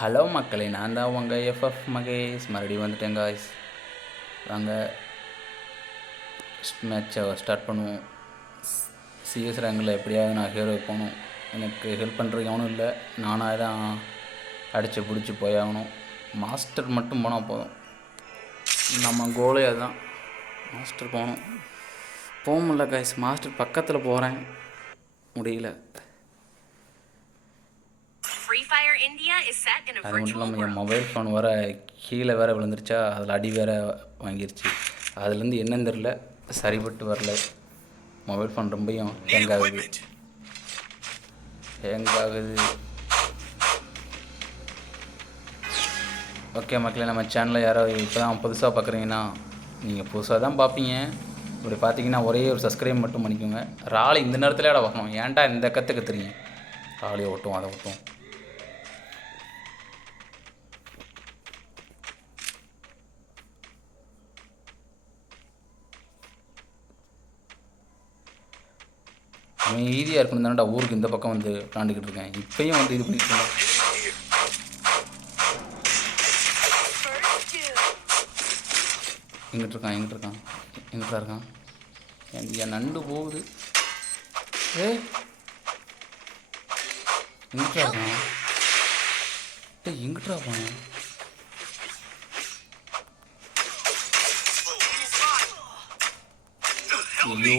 Hello மக்களே, நான் தான் உங்கள் எஃப்எஃப் மகேஷ் மறுபடியும் வந்துட்டேன் காய்ஸ். வாங்க மேட்சை ஸ்டார்ட் பண்ணுவோம். சிஎஸ் ரேங்கில் எப்படியாவது நான் ஹீரோ போகணும். எனக்கு ஹெல்ப் பண்ணுறதுக்கு அவனும் இல்லை, நானாக தான் அடித்து பிடிச்சி போயாகணும். மாஸ்டர் மட்டும் போனால் போதும், நம்ம கோலே அதுதான். மாஸ்டர் போகணும், போக முடியல காய்ஸ். மாஸ்டர் பக்கத்தில் போகிறேன், முடியல. அது மட்டும் இல்லாமல் என் மொபைல் ஃபோன் வேறு கீழே வேறு விழுந்துருச்சா, அதில் அடி வேறு வாங்கிருச்சு. அதுலேருந்து என்னன்னு தெரில, சரிபட்டு வரல. மொபைல் ஃபோன் ரொம்பையும் ஹேங் ஆகுது. ஓகே மக்களே, நம்ம சேனலில் யாராவது இப்போ தான் புதுசாக பார்க்குறீங்கன்னா, நீங்கள் புதுசாக தான் பார்ப்பீங்க. இப்படி பார்த்தீங்கன்னா ஒரே ஒரு சப்ஸ்கிரைப் மட்டும் பண்ணிக்கோங்க. ராலி இந்த நேரத்தில் இடம் பார்க்கணும், ஏன்டா இந்த கற்றுக்குறீங்க. ராலியை ஓட்டும், அதை ஓட்டும். அவன் ஈஸியாக இருக்கணும் தானடா ஊருக்கு இந்த பக்கம் வந்து விளாண்டுக்கிட்டு இருக்கேன். இப்பயும் வந்து இது பண்ணிட்டு எங்கிட்ட இருக்கான். என் நண்டு போகுது. எங்கிட்டா இருக்கான்? எங்கிட்டா போனேன்? ஐயோ,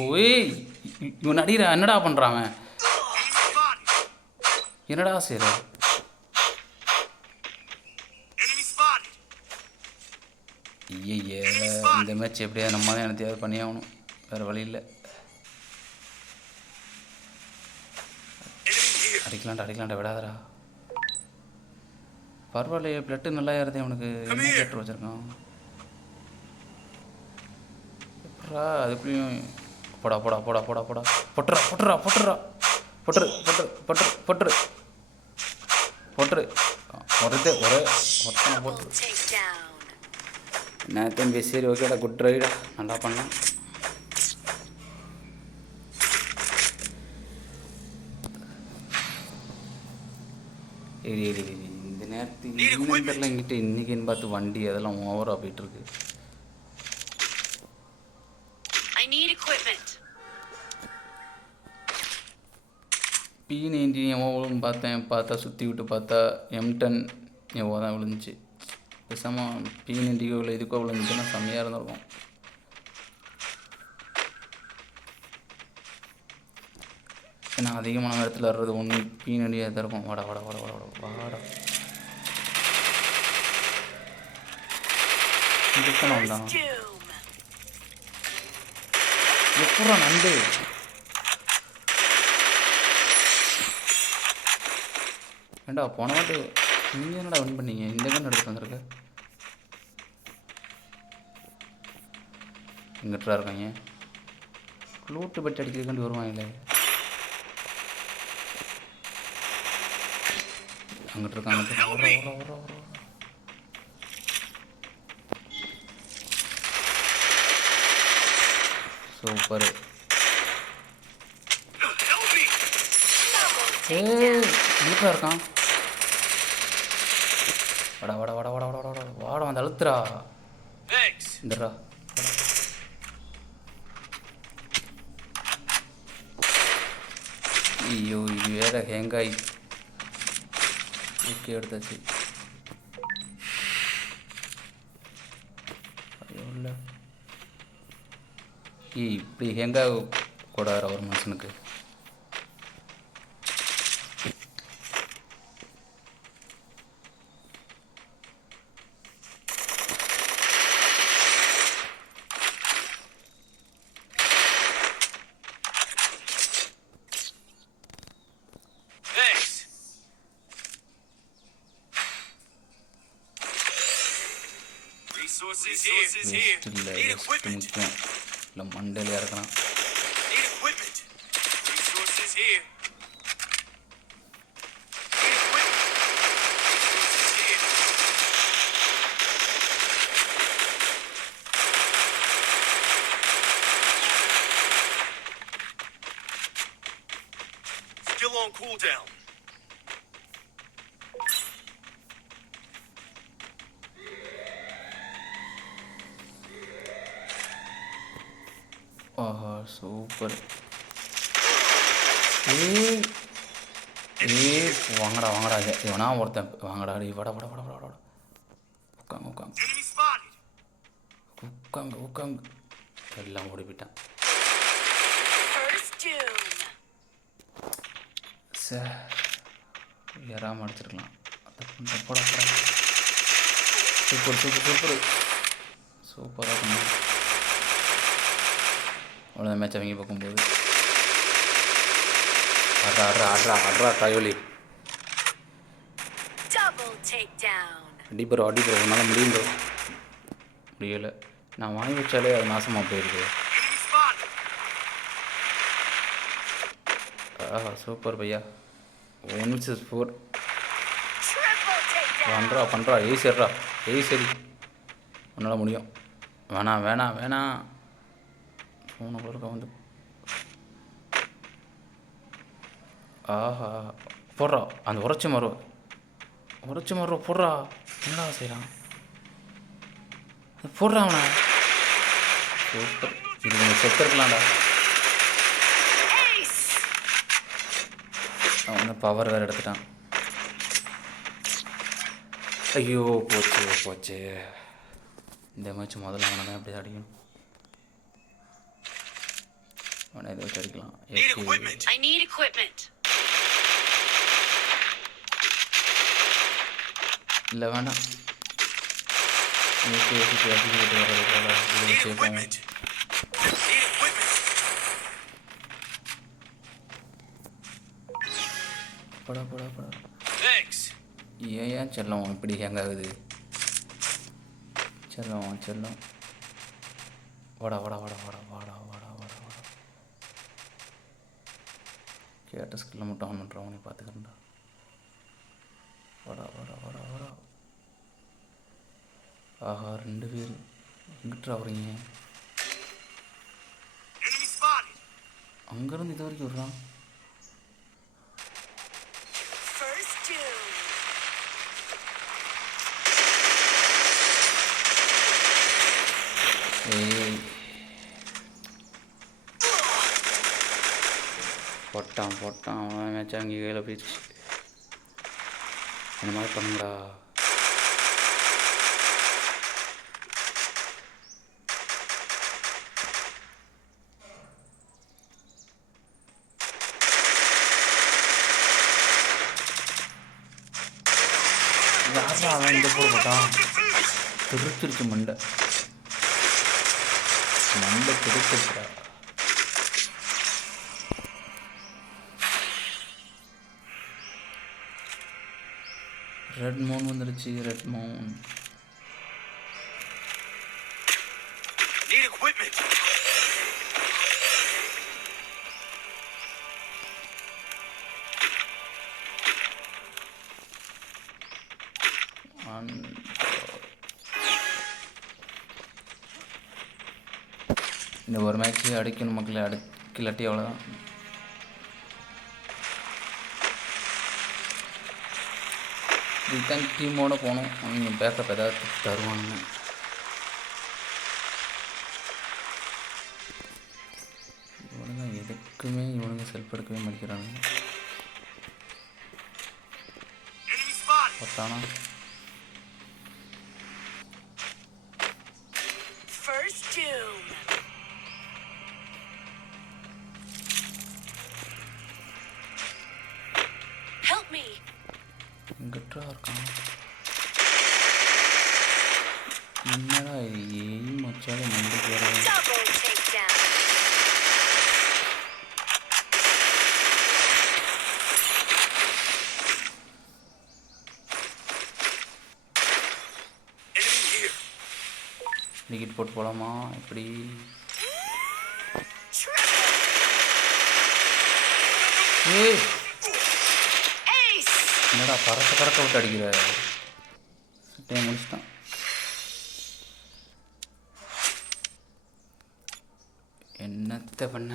இவன் அடிக்கிற என்னடா பண்ணுறான்? என்னடா சரி, ஐயே, இந்த மேட்ச் எப்படியாவது நம்ம தான் எனத்தையாவது பண்ணி ஆகணும், வேறு வழி இல்லை. அடிக்கலாண்டா விடாதரா. பரவாயில்லையே, பிளட்டு நல்லா ஏறுதே அவனுக்கு. என்ன பிளட்டு வச்சுருக்கான்? அது எப்படியும் போடா பொட்டுரு ஒருத்தே ஒருத்தனை போட்டுரு. என்ன தம்பி, சரி ஓகேடா, குட் ரைடா, நல்லா பண்ணலாம். இந்த நேரத்தில் எங்கிட்ட இன்னைக்குன்னு பார்த்து வண்டி அதெல்லாம் ஓவராக போயிட்டுருக்கு. P90 எவ்வளோன்னு பார்த்தா சுற்றி விட்டு பார்த்தா M10 எவ்வளோ தான் விழுந்துச்சு. பேசாமல் P90 இல்லை இதுக்கோ விழுந்துச்சுன்னா செம்மையாக இருந்திருக்கும். ஏன்னா அதிகமான இடத்துல வர்றது ஒன்று P90 தான் இருக்கும். வாடா இதுதான் எப்படா நண்டு. ஏண்டா போன வாட்டு நீங்கள் என்னடா வின் பண்ணீங்க? இந்த கண் எடுத்து வந்துருக்க. எங்கிட்டா இருக்காங்க? லூட்டு பட்டி அடிக்கிறதுக்காண்டி வருவாங்களே. அங்கிட்டு இருக்காங்க. சூப்பர். எங்கிட்டா இருக்கான்? வாடா வந்து அழுத்துறா. இந்தரா ஐயோ, இது வேற ஹேங்காய். ஓகே, எடுத்தாச்சு. ஐயோ இல்லை, இப்படி ஹேங்காய் கூடாது ஒரு மனுஷனுக்கு. முக்கியம் இல்லை, மண்டையில இருக்கலாம். Still on cooldown. ஆஹா சூப்பர். ஏய் ஏய் வாங்கடா வாங்கடா, இவனா ஒருத்தன் வாங்கடா. வட வட வட வட வட உட்காங்க உட்காங்க உட்காங்க உட்காங்க. எல்லாம் ஓடி போயிட்டான். சார் யாராமல் அடிச்சிருக்கலாம். போட போட. சூப்பர் சூப்பர் சூப்பர் சூப்பராக பண்ணு. அவ்வளோ மேட்ச் அவங்க பார்க்கும்போது ஆட்ரா ஆட்ரா ஆட்ரா ஆட்ரா கையொலி அடிப்பறோம் அடிப்பறோம். உன்னால் முடியும் ப்ரோ. முடியலை. நான் வாங்கி வச்சாலே அது நாசமாக போயிருக்கு. ஆஹா சூப்பர் பையா. 1 vs 4 பண்ணுறா பண்ணுறா. சரிடா சரி உன்னால் முடியும். வேணாம் வேணாம் வேணாம். ஃபோனை பொறுக்க வந்து ஆஹா போடுறா. அந்த உரைச்சி மரம் போடுறா. என்னடா செய்கிறான் போடுறான் அவனை. சூப்பர். இது கொஞ்சம் செத்துருக்கலாம்டா. அவன் வந்து பவர் வேறு எடுத்துட்டான். ஐயோ போச்சு போச்சு. இந்த மேட்ச் முதல்ல அவனை தான் எப்படி அடிக்கணும். அவனை இதை வச்சு அடிக்கலாம். இல்லை வேண்டாம். படா படா படா. ஏன் செல்லம் இப்படி ஹேங் ஆகுது? செல்லம் செல்லம் வாடா வாடா வாடா வாடா வாடா வாடா வாடா வாடா. கேட்ட ஸ்கில்ல மட்டும் ஆன் பண்ணுறான். அவனை பார்த்துக்கிறேன்டா. வாடா வாடா வாடா வாடா. ஆஹா 2 பேர் எங்கிட்ட வரீங்க? அங்கேருந்து இது வரைக்கும் விட்றான். ஏய் போட்டான் போட்டான். அவன் மேட்ச் அங்கே கையில் போயிடுச்சு. இந்த மாதிரி பண்ணுங்கடா. யாரா அவன் இந்த போட போட்டான்? திருச்சிருச்சு மண்டை மண்டை திருச்சிருச்சுடா. ரெட் மவுன் வந்துருச்சு. ரெட் மவுன் இந்த ஒரு மேட்ச்சு அடிக்கணும் மக்களை. அடிக்கலாட்டி அவ்வளோதான். இதுதான் டீமோடு போகணும். அவங்க பேக்கப் ஏதாவது தருவாங்க. இவனுங்க எதுக்குமே இவனுங்க செல்ஃப் எடுக்கவே மாட்டேங்கிறானுங்க. பார்த்தானா எங்கிட்டா இருக்கான்? என்னடா எய்ம் வச்சாலும் நம்பிக்கை வர. டிக்கெட் போட்டு போகலாமா? எப்படி ஏய் என்னடா பறக்க விட்டு அடிக்கிற? டைம் முடிச்சிட்டான். என்னத்தை பண்ண?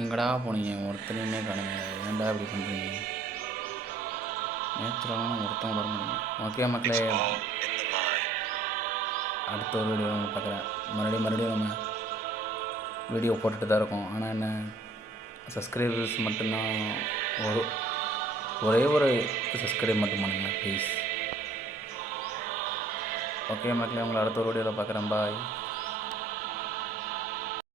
எங்கடா போனீங்க? ஒருத்தனையுமே காணுங்க. ஏன்டா இப்படி பண்ணுறீங்க? நேச்சுரலான ஒருத்தவங்க வர முடியும். ஓகே மக்களே, அடுத்த ஒரு வீடியோ நம்ம பார்க்குறேன். மறுபடியும் நம்ம வீடியோ போட்டுட்டு தான் இருக்கோம். ஆனால் என்ன, சப்ஸ்கிரைபர்ஸ் மட்டும்தான் ஒரே ஒரு சப்ஸ்கிரைப் மட்டும் பண்ணுங்கள் ப்ளீஸ். ஓகே மக்களே, உங்களை அடுத்த ஒரு வீடியோவில் பார்க்குறேன். பாய்.